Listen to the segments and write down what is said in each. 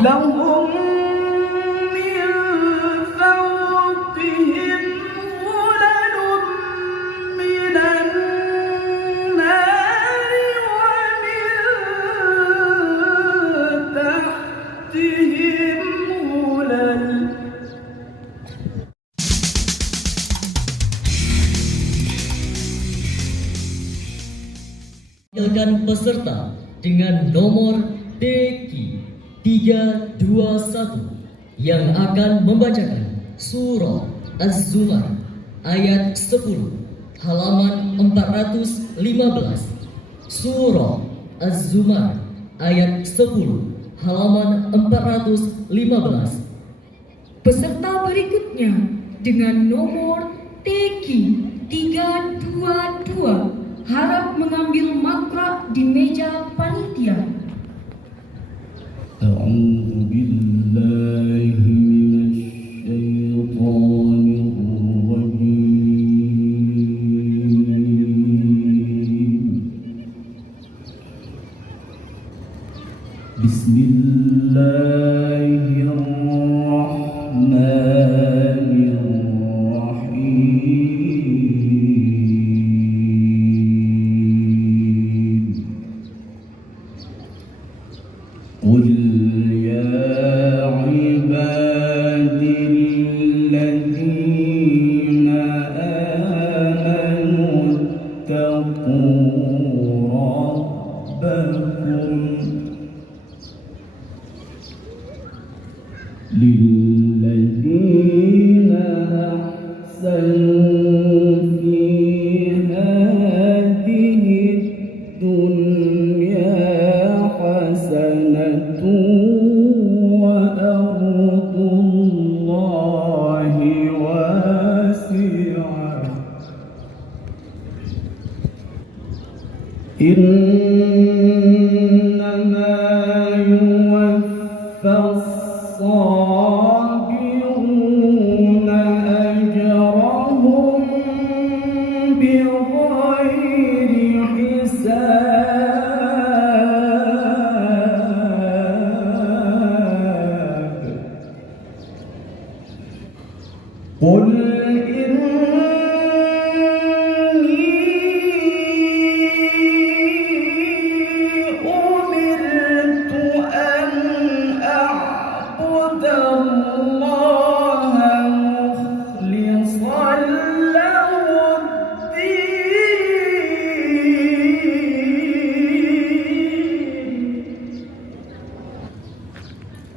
لهم من فوقهم ظلل من النار ومن تحتهم ظلل. Wakilkan peserta dengan nomor Deki 321 yang akan membacakan surah Az-Zumar ayat 10 halaman 415. Surah Az-Zumar ayat 10 halaman 415. Peserta berikutnya dengan nomor Teki 322 harap mengambil makra di meja panitia. A'udzu billahi minasyaitonir rajim. Bismillahirrahmanirrahim. Qul ya ibadilladzina amanu ittaqu rabbakum للذين أحسنوا في هذه الدنيا حسنة وأرض الله واسعة إنما يوفى الصابرون أجرهم بغير حساب. قل أمرت أن أعبد الله مخلصا له الدين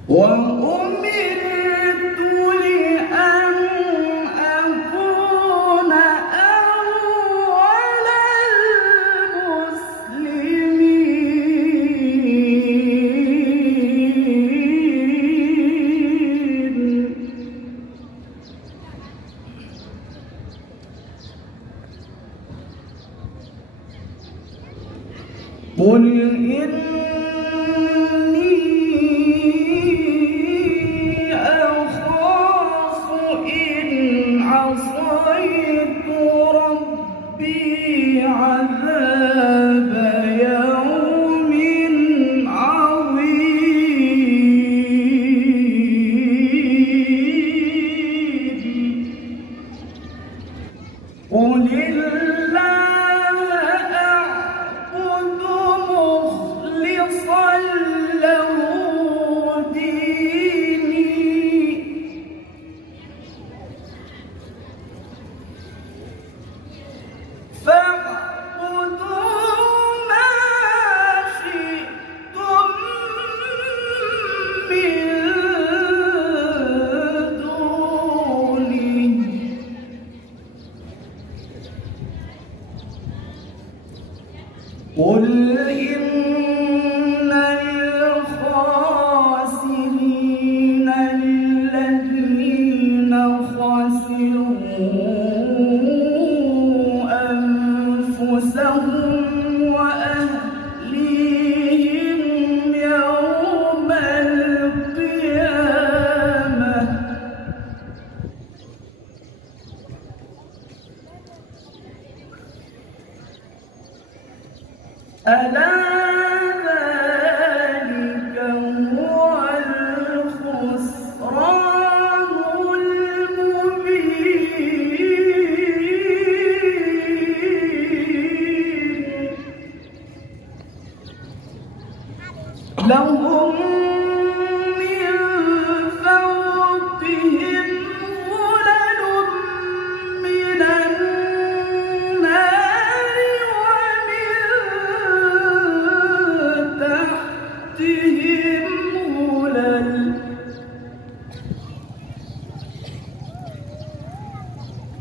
وأمرت لأن أكون أول المسلمين. قل إني أخاف إن عصيت ربي عذاب يوم عظيم. قل الله أعبد مخلصا له ديني فاعبدوا ما شئتم من دونه. قل إن الخاسرين الذين خسروا أنفسهم وأهليهم يوم القيامة. ألا ذلك هو لهم من فوقهم ظلل من النار ومن تحتهم ظلل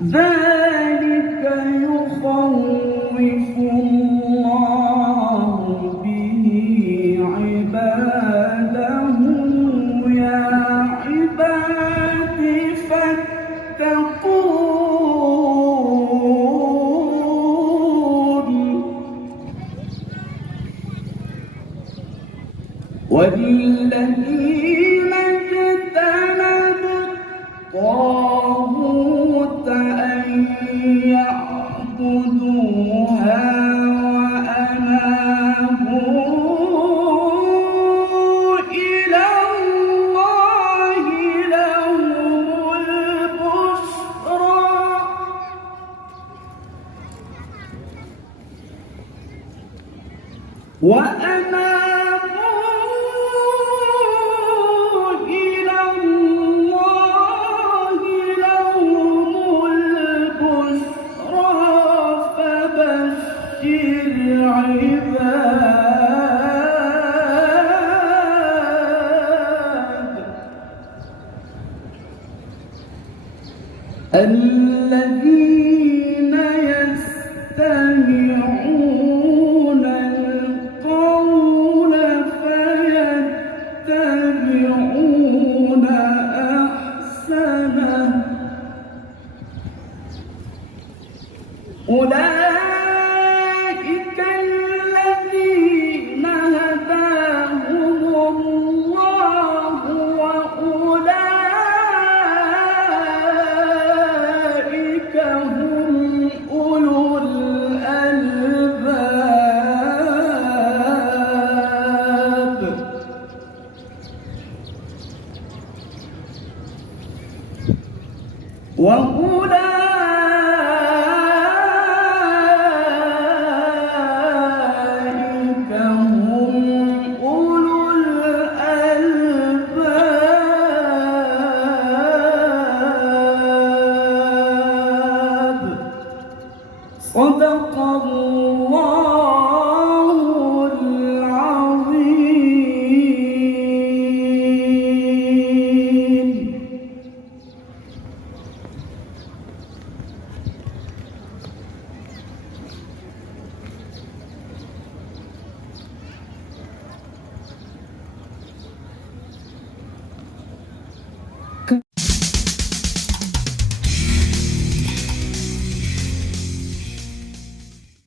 ذلك يخوف الله به عباده يا عباد فاتقون والذين اجتنبوا الطاغوت أن يعبدوها وأنابوا إلى الله لهم البشرى الذين يستمعون القول فيتبعون أحسنه أولئك الذين هداهم الله وأولئك هم أولو الألباب وأولئك هم أولو الألباب صدق الله العظيم.